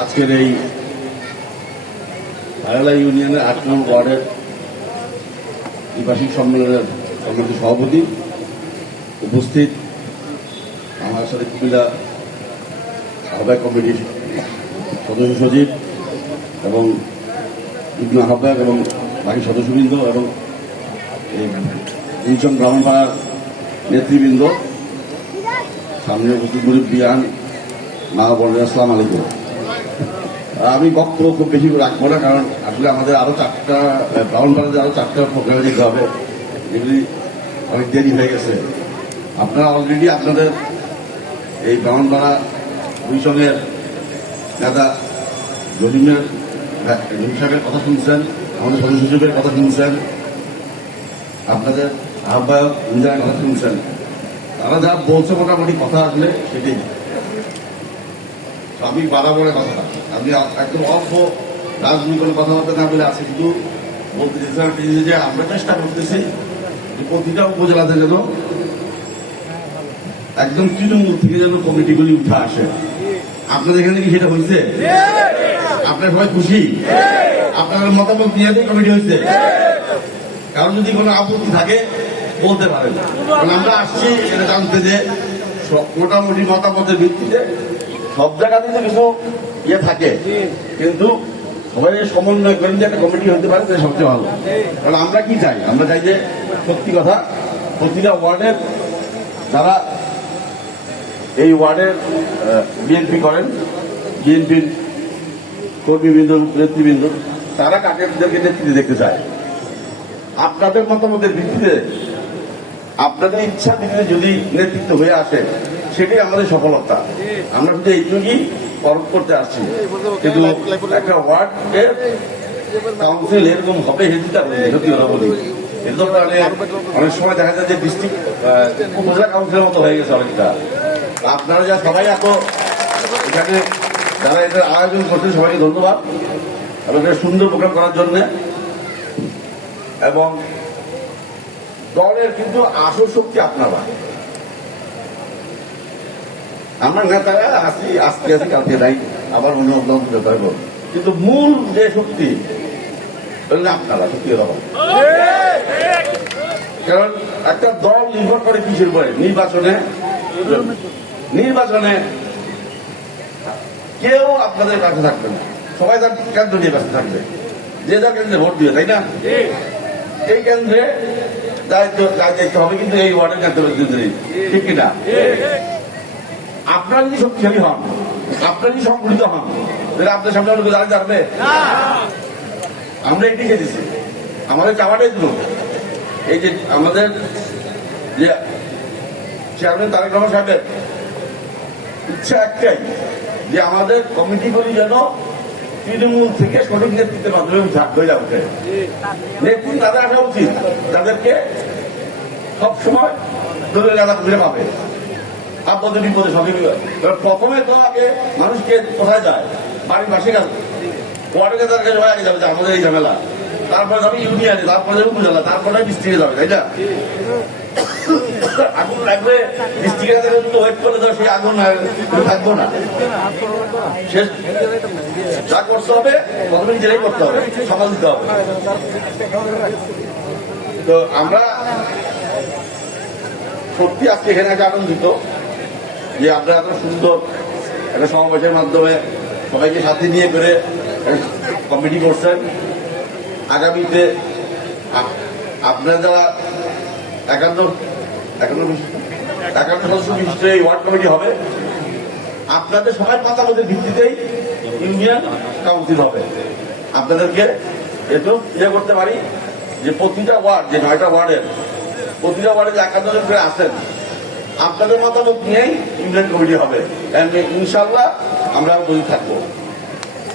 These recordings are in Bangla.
আজকের এই ইউনিয়নের আট নম্বর ওয়ার্ডের দ্বিবার্ষিক সম্মেলনের সম্মানিত সভাপতি উপস্থিত আমার সাথে কুমিল্লা আহ্বায়ক কমিটির সদস্য সচিব এবং যুগ্ম আহ্বায়ক এবং বাকি সদস্যবৃন্দ এবং এই গুলশন ব্রাহ্মণপাড়ার নেতৃবৃন্দ। সামনে উপস্থিত মুরব্বিয়ান মা বোনের, আসসালাম আলাইকুম। আমি বক্তব্য খুব বেশি রাখব না, কারণ আসলে আমাদের আরও চারটা ব্রাউন বাজারে আরও চারটা প্রোগ্রামে যেতে হবে। যেগুলি অনেক দেরি হয়ে গেছে। আপনারা অলরেডি আপনাদের এই ব্রাহ্মণপাড়া দুইজনের নেতা জলিমের জলিম সাহেবের কথা শুনছেন, আমাদের সদস্য সচিবের কথা শুনছেন, আপনাদের আহ্বায়ক ইন্দিরার কথা শুনছেন। তারা যা বলছে মোটামুটি কথা আসলে সেটাই। আমি বাড়াবো কথাটা আমি একদম অল্প রাজনীতি কোনো কথাবার্তা না বলে আছে, কিন্তু বলতে চাইছিলাম যে আমরা চেষ্টা করতেছি প্রতিটা উপজেলাতে যেন একদম তৃণমূল থেকে যেন কমিটিগুলি উঠে আসে। আপনাদের এখানে কি সেটা হয়েছে? আপনার সবাই খুশি? আপনাদের মতামত নিয়ে কমিটি হয়েছে? কারণ যদি কোনো আপত্তি থাকে, বলতে পারেন। কারণ আমরা আসছি, এটা জানতে যে মোটামুটি মতামতের ভিত্তিতে সব জায়গাতে তো কিছু ইয়ে থাকে। কিন্তু সবাই সমন্বয় করেন যে একটা কমিটি হতে পারে, সেটা সবচেয়ে ভালো। কারণ আমরা কি চাই? আমরা চাই যে, সত্যি কথা, প্রতিটা ওয়ার্ডের যারা এই ওয়ার্ডের বিএনপি করেন, বিএনপির কর্মীবৃন্দ, নেতৃবৃন্দ, তারা কাকেদেরকে নেতৃত্বে দেখতে চায়। আপনাদের মতামতের ভিত্তিতে, আপনাদের ইচ্ছা ভিত্তিতে যদি নেতৃত্ব হয়ে আসে, সেটাই আমাদের সফলতা। আমরা শুধু এইটুকুই পরখ করতে আসছি। কিন্তু একটা ওয়ার্ড কাউন্সিল এরকম হবে হেজিটা সত্যি কথা বলি। মানে অনেক সময় দেখা যায় যে ডিস্ট্রিক্ট উপজেলা কাউন্সিলের মতো হয়ে গেছে অনেকটা। আপনারা যা সবাই এত এখানে যারা এটার আয়োজন করছেন সবাইকে ধন্যবাদ। এবং সুন্দর প্রোগ্রাম করার জন্য। এবং দলের কিন্তু আসল শক্তি আপনারা। আমরা নেতারা আসি আজকে আসি কালকে নাই, আবার অন্য অন্য ব্যাপার কিন্তু মূল যে শক্তি আপনারা সত্যি কারণ একটা দল নির্ভর করে কিসের উপরে? নির্বাচনে। নির্বাচনে কেউ আপনাদের কাছে থাকবে না। সবাই তার কেন্দ্র নিয়ে ব্যস্ত থাকবে। যে যার কেন্দ্রে ভোট দিবে, তাই না? এই কেন্দ্রে দায়িত্ব দায়িত্ব হবে কিন্তু এই ওয়ার্ডের কেন্দ্র ঠিক কিনা? আপনারা যদি শক্তিশালী হন, আপনারা যদি সংগঠিত হন, তাহলে আপনার সামনে অনেক দাঁড়িয়ে দাঁড়াবে। আমরা এটি খেয়েছি আমাদের চাওয়াটাই দিল এই যে আমাদের যে চেয়ারম্যান তারেক রহমান সাহেবের ইচ্ছা একটাই, যে আমাদের কমিটিগুলি যেন তৃণমূল থেকে সঠিক নেতৃত্বের মাধ্যমে উঠা হয়ে যাবে। নেতৃত্ব তাদের আসা উচিত। তাদেরকে সবসময় দলীয় নেতা ঘুরে পাবে। আপদে বিপদে সবই প্রথমে তো আগে মানুষকে কোথায় যায়? বাড়ির পাশে গেল। ওয়ার্ডের নেতার কাছে আগে যাবে আমাদের এই ঝামেলা। তারপরে যাবে ইউনিয়নে তারপরে যাবে উপজেলা, তারপরে ডিস্ট্রিক্টে যাবে, তাই না? আগুন লাগবে যদি ওয়েট করলে তো সেই আগুন থাকব না। শেষ। যা করতে হবে, প্রথমে নিজেরাই করতে হবে, সকাল দিতে হবে। তো আমরা সত্যি আজকে এখানে একটা আনন্দিত। যে আপনারা এত সুন্দর একটা সমাবেশের মাধ্যমে সবাইকে সাথে নিয়ে করে কমিটি করছেন। আগামীতে আপ- আপনারা যারা একান্ন একান্ন একান্ন সদস্য বিশিষ্ট এই ওয়ার্ড কমিটি হবে, আপনাদের সবাই মতামতের ভিত্তিতেই ইউনিয়ন কাউন্সিল হবে। আপনাদেরকে একটু ইয়ে করতে পারি যে প্রতিটা ওয়ার্ড, যে নয়টা ওয়ার্ডের, প্রতিটা ওয়ার্ডে যে একান্ন জন করে আসেন আপনাদের মতামত নিয়েই ইউনিয়ন কমিটি হবে। ইনশাল্লাহ আমরা বলি থাকব।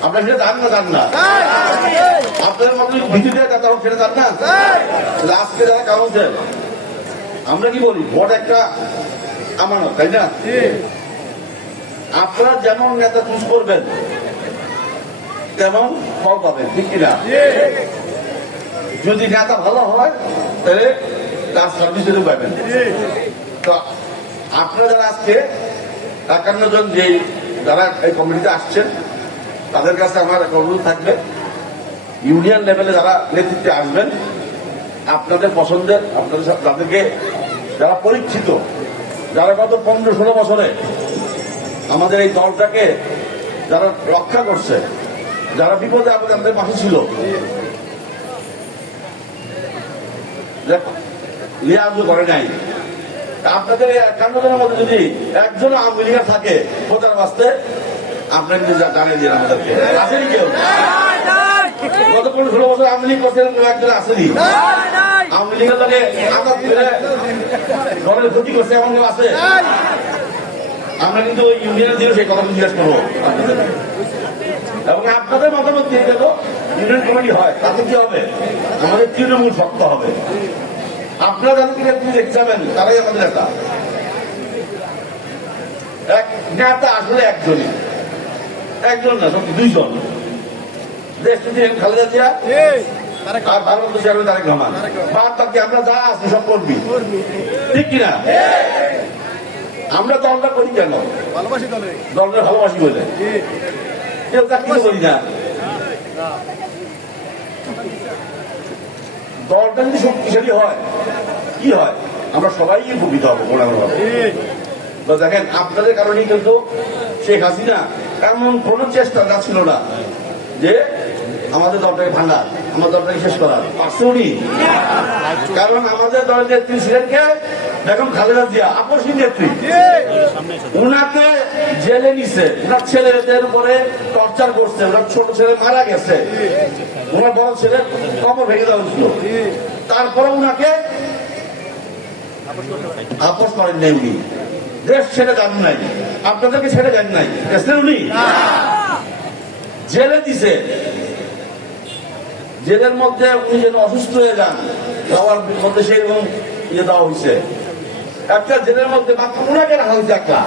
আপনারা সেটা জান না জান না? আপনাদের মতো ভিত্তিতে কথা হোক সেটা জান না? আজকে যারা কাউন্সিল আমরা কি বলি? ভোট একটা আমানত, তাই না? আপনারা যেমন নেতা চুজ করবেন, তেমন ফল পাবেন, ঠিক কিনা? যদি নেতা ভালো হয়, তাহলে তার সার্ভিসেরও পাবেন। তো আপনারা যারা আজকে একান্ন জন যে যারা এই কমিটিতে আসছেন, তাদের কাছে আমার একটা অনুরোধ থাকবে। ইউনিয়ন লেভেলে যারা নেতৃত্বে আসবেন, আপনাদের পছন্দের, আপনাদের যাদেরকে যারা পরীক্ষিত, যারা গত পনেরো ষোলো বছরে আমাদের এই দলটাকে যারা রক্ষা করছে, যারা বিপদে আপদে আমাদের পাশে ছিল। লিয়াজও করে নাই। আপনাদের একান্ন জনের মধ্যে যদি একজন আওয়ামী লীগের থাকে প্রচার বাঁচতে, আপনারা কিন্তু জা- জানিয়ে দিন আমাদেরকে। আসেনি কেউ? গত পনেরো ষোলো বছর আওয়ামী লীগ করছেন একজন আসেনি? আওয়ামী লীগের লোকে আঘাত করে দলের ক্ষতি করছে, এমন কেউ আছে? আমরা কিন্তু ওই ইউনিয়নের দিনে সেই কথা জিজ্ঞেস করব। এবং আপনাদের মতামত দিয়ে গেল ইউনিয়ন কমিটি হয়, তাতে কি হবে? আমাদের তৃণমূল শক্ত হবে। আপনারা যাদেরকে নেতৃত্ব দেখতে যাবেন তারাই আমাদের নেতা। এক নেতা আসলে একজনই। একজন না সত্যি দুইজন। দেশ খালেদা জিয়া আর ভারত চেয়ারম্যান তারেক রহমান। বাদ বাকি আমরা যা আছি সব করবি। ঠিক কিনা? আমরা দলটা করি কেন? ভালোবাসি দলটা ভালোবাসি বলে। কেউ চাকরি করি না। দলটা যদি শক্তিশালী হয়, কি হয়? আমরা সবাই উপকৃত হব তো দেখেন, আপনাদের কারণে কিন্তু শেখ হাসিনা, এমন কোন চেষ্টা না ছিল না যে আমাদের দলটাকে ভাঙা আমাদের দলটাকে শেষ করার পারছে উনি কারণ আমাদের দলের নেত্রী ছিলেন কে দেখুন খালেদা জিয়া আপসী নেত্রী। উনাকে জেলে নিছে। উনার ছেলেদের উপরে টর্চার করছে। ওনার ছোট ছেলে মারা গেছে। ওনার বড় ছেলে কবর ভেঙে দেওয়া হয়েছিল। তারপরে উনাকে আপোষ করেন নাই উনি। দেশ ছেড়ে যান নাই। আপনাদেরকে ছেড়ে যান নাই। গেছেন উনি? জেলে দিছে। জেলের মধ্যে উনি যেন অসুস্থ হয়ে যান যাওয়ার মধ্যে সেরকম ইয়ে দেওয়া হয়েছে। একটা জেলের মধ্যে মাত্র উনাকে রাখা হয়েছে একটা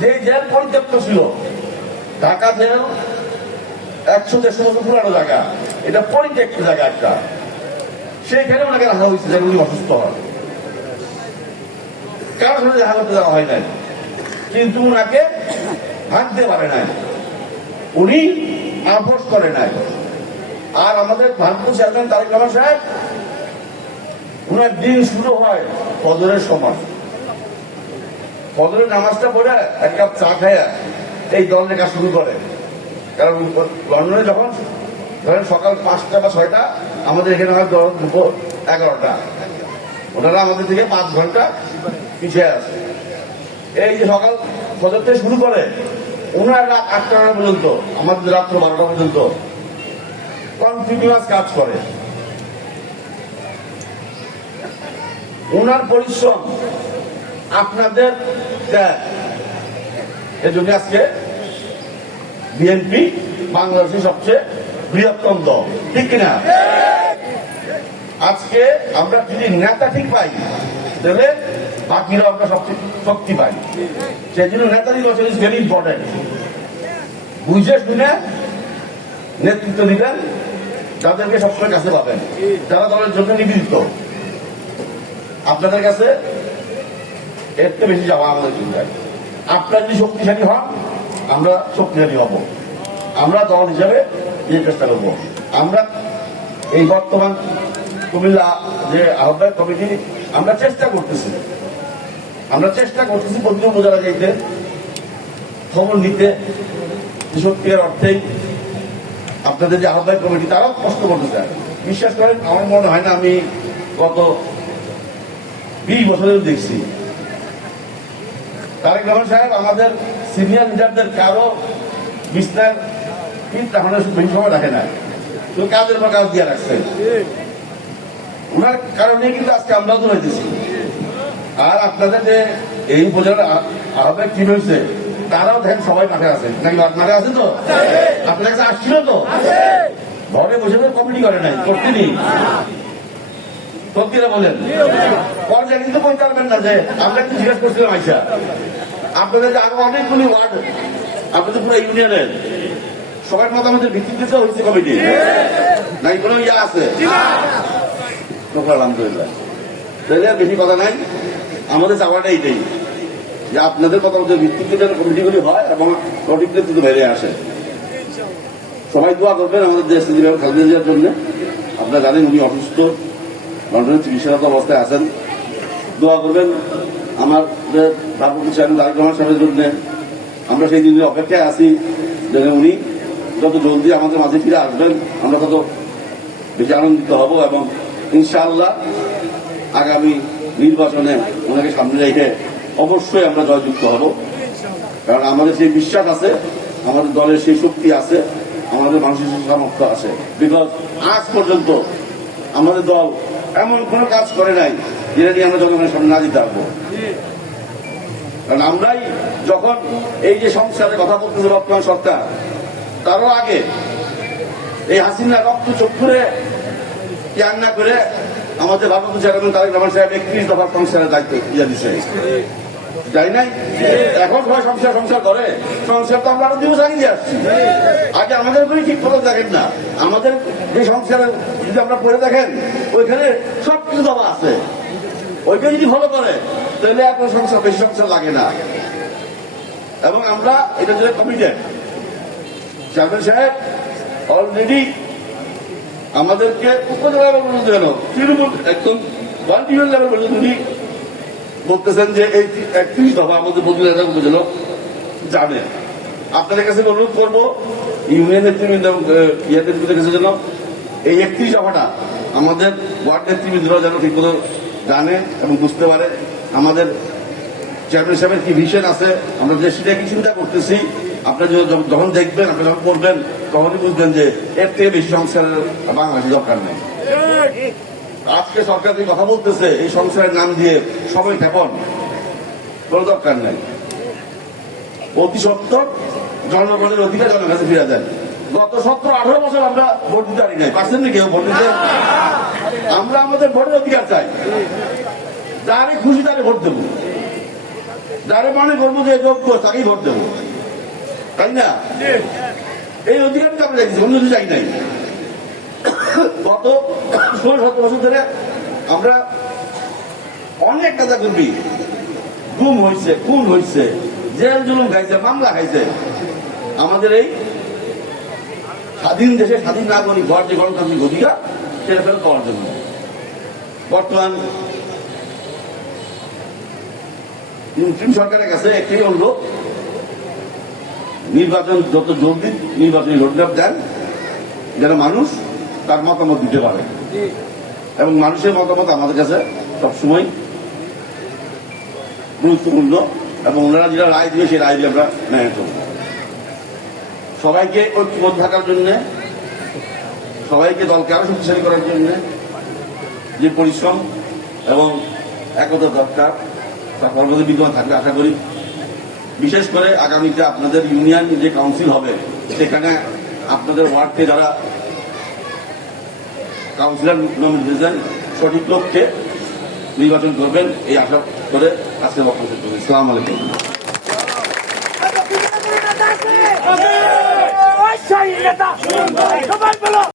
যে জেল পরিত্যক্ত ছিল। ঢাকা জেল একশো দেড়শো বছর পুরানো জায়গা, এটা পরিত্যক্ত জায়গা একটা। সেইখানে ওনাকে রাখা হয়েছে যেন উনি অসুস্থ হন। কারোর সাথে দেখা করতে দেওয়া হয় নাই। কিন্তু উনাকে ভাঙতে পারে নাই। উনি আপোষ করে নাই। আর আমাদের ভারতীয় চেয়ারম্যান তারেক রহমান সাহেব, উনার দিন শুরু হয় ফজরের সময়। ফজরের নামাজটা পড়ে এক কাপ চা খায় এই দল লেখা শুরু করে। কারণ লন্ডনে যখন, ধরেন সকাল পাঁচটা বা ছয়টা, আমাদের এখানে হয় দল দুপুর এগারোটা। ওনারা আমাদের থেকে পাঁচ ঘণ্টা পিছিয়ে আছে। এই যে সকাল ফজর থেকে শুরু করে ওনার রাত আটটা পর্যন্ত, আমাদের রাত্র বারোটা পর্যন্ত কন্টিনিউয়াস কাজ করে। ওনার পরিশ্রম আপনাদের এজন্য আজকে বিএনপি বাংলাদেশের সবচেয়ে বৃহত্তম দল, ঠিক কিনা? আজকে আমরা যদি নেতা ঠিক পাই, তাহলে বাকিরা আমরা সবচেয়ে শক্তি পাই। সেই জন্য নেতা নির্বাচন ইজ ভেরি ইম্পর্টেন্ট বুঝে শুনে নেতৃত্ব দিবেন যাদেরকে সবসময় কাছে পাবেন। যারা দলের জন্য নিবেদিত। আপনাদের কাছে এর থেকে বেশি যাওয়া আমাদের চিন্তায় আপনারা যদি শক্তিশালী হন, আমরা শক্তিশালী হব। আমরা দল হিসাবে এই চেষ্টা করব। আমরা এই বর্তমান কুমিল্লা যে আহ্বায়ক কমিটি, আমরা চেষ্টা করতেছি। আমরা চেষ্টা করতেছি প্রতিদিন বোঝারা যাইতে খবর নিতে সত্যিকার অর্থেই আপনাদের যে আহ্বায়ক কমিটি, তারাও কষ্ট করতে চায় বিশ্বাস করেন, আমার মনে হয় না আমি গত বিশ বছরেও দেখছি। তারেক রহমান সাহেব আমাদের সিনিয়র লিডারদের কারও বিস্তার কিন্তু এখন সময় রাখে না। তো কাজের পর কাজ দিয়ে রাখছে। ওনার কারণে কিন্তু আজকে আমরা তো হয়েছি আর আপনাদের যে এই উপজেলার আহ্বায়ক টিম হয়েছে তারাও দেখেন সবাই মাঠে আছে। নাকি মাঠে আছে তো? আপনার কাছে আসছিল তো? ঘরে বসে কমিটি করে নাই করতে নেই। সত্যিটা বলেন। পর্যায়ে কিন্তু বলতে পারবেন না যে, আমরা একটু জিজ্ঞেস করছিলাম আইসা। আপনাদের আরও অনেকগুলি ওয়ার্ড, আপনাদের পুরো ইউনিয়নের সবার মতামতের ভিত্তিতে তো হয়েছে কমিটি। নাকি কোনো ইয়ে আছে। আলহামদুলিল্লাহ। বেশি কথা নাই। আমাদের চাওয়াটা এইটাই, যে আপনাদের মতামতের ভিত্তিতে যেন কমিটিগুলি হয় এবং সঠিক নেতৃত্ব বেরিয়ে আসে। সবাই দোয়া করবেন আমাদের দেশ খালেদা জিয়ার জন্য। আপনারা জানেন উনি অসুস্থ। লন্ডনের চিকিৎসারত অবস্থায় আছেন। দোয়া করবেন আমাদের ভারপ্রাপ্ত চেয়ারম্যান তারেক রহমান সাহেবের জন্য। আমরা সেই দিনের অপেক্ষায় আছি যেন উনি যত জলদি আমাদের মাঝে ফিরে আসবেন, আমরা তত বেশি আনন্দিত হব এবং ইনশাআল্লাহ আগামী নির্বাচনে ওনাকে সামনে রেখে অবশ্যই আমরা জয়যুক্ত হব। কারণ আমাদের সেই বিশ্বাস আছে, আমাদের দলের সেই শক্তি আছে, আমাদের মানুষের সামর্থ্য আছে। বিকজ আজ পর্যন্ত আমাদের দল এমন কোনো কাজ করে নাই যেটা নিয়ে আমরা জনগণের সামনে না দিতে পারব কারণ আমরাই যখন এই যে সংস্কারের কথা বলতেছে বর্তমান সরকার, তারও আগে এই হাসিনা রক্ত চক্ষুরে ত্যাগ না করে আমাদের ভারপ্রাপ্ত চেয়ারম্যান তারেক রহমান সাহেব একত্রিশ দফার সংস্কারের দায়িত্ব দিয়ে দিচ্ছে যাই নাই? এখন সবাই সংসার সংসার করে। সংসার তো আমরা আরও দিবস আগে দিয়ে আসছি। আগে আমাদের উপরে ঠিক মতো দেখেন না। আমাদের যে সংসারের যদি আমরা পড়ে দেখেন ওইখানে সব কিছু দেওয়া আছে। ওইটা যদি ফলো করে তাহলে আপনার সংসার বেশি সংসার লাগে না। এবং আমরা এটা যে কমিটেড চেয়ারম্যান সাহেব অলরেডি আমাদেরকে উপজেলা লেভেল পর্যন্ত কেন তৃণমূল একদম ওয়ান ডিভিশন লেভেল পর্যন্ত উনি বলতেছেন যে এই একত্রিশ দফা আমাদের বদলে উপজেলা জানে। আপনাদের কাছে অনুরোধ করব ইউনিয়ন নেতৃবৃন্দ এবং আহ, ইয়ে নেতৃবৃন্দের কাছে যেন এই একত্রিশ দফাটা আমাদের ওয়ার্ড নেতৃবৃন্দরা যেন ঠিক মতো জানে এবং বুঝতে পারে। আমাদের চেয়ারম্যান সাহেবের কি ভিশন আছে? আমরা যে সেটা কি চিন্তা করতেছি? আপনারা যখন- দেখবেন আপনি যখন করবেন তখনই বুঝবেন যে এর থেকে বেশি সংস্কারের বাংলাদেশে দরকার নেই। আজকে সরকার যে কথা বলতেছে, এই সংসারের নাম দিয়ে সবাই খেপন কোনো দরকার নেই। অতি সত্তর জনগণের অধিকার জনের কাছে ফিরে দেন গত সতেরো, আঠারো বছর আমরা ভোট দিতে পারি নাই। পারছেন না কেউ ভোট দিতে? আমরা আমাদের ভোটের অধিকার চাই। যারে খুশি তারে ভোট দেবো। যারে মনে করব যে যোগ্য, তাকেই ভোট দেবো। তাই না? এই অধিকারটা আমরা দেখছি অন্য কিছু চাই নাই। গত ষোলো, সতেরো বছর ধরে আমরা অনেক নেতা কর্মী গুম হয়েছে খুন হয়েছে জেল জুলুম খাইছে, মামলা খাইছে। আমাদের এই স্বাধীন দেশে স্বাধীন নাগরিক ভর যে গণতান্ত্রিক অধিকার সেটা ফেরত পাওয়ার জন্য। বর্তমান মুসলিম সরকারের কাছে একটাই অনুরোধ, নির্বাচন যত জলদি নির্বাচনী রোডম্যাপ দেন, যেন মানুষ তার মতামত দিতে পারে। এবং মানুষের মতামত আমাদের কাছে সবসময় গুরুত্বপূর্ণ, এবং ওনারা যেটা রায় দিবে, সেই রায় দিয়ে আমরা মেনে চলব। সবাইকে ঐক্যবদ্ধ থাকার জন্য, সবাইকে দলকে আরও শক্তিশালী করার জন্য যে পরিশ্রম এবং একতা দরকার, তা সর্বদা বিদ্যমান থাকবে, আশা করি। বিশেষ করে আগামীতে আপনাদের ইউনিয়ন যে কাউন্সিল হবে, সেখানে আপনাদের ওয়ার্ডকে যারা কাউন্সিলর নমিনেট দিয়েছেন সঠিক লোককে নির্বাচন করবেন, এই আশা করে আজকে বক্তব্য শেষ করছি। সালাম আলাইকুম। নেতা সবাই বলো।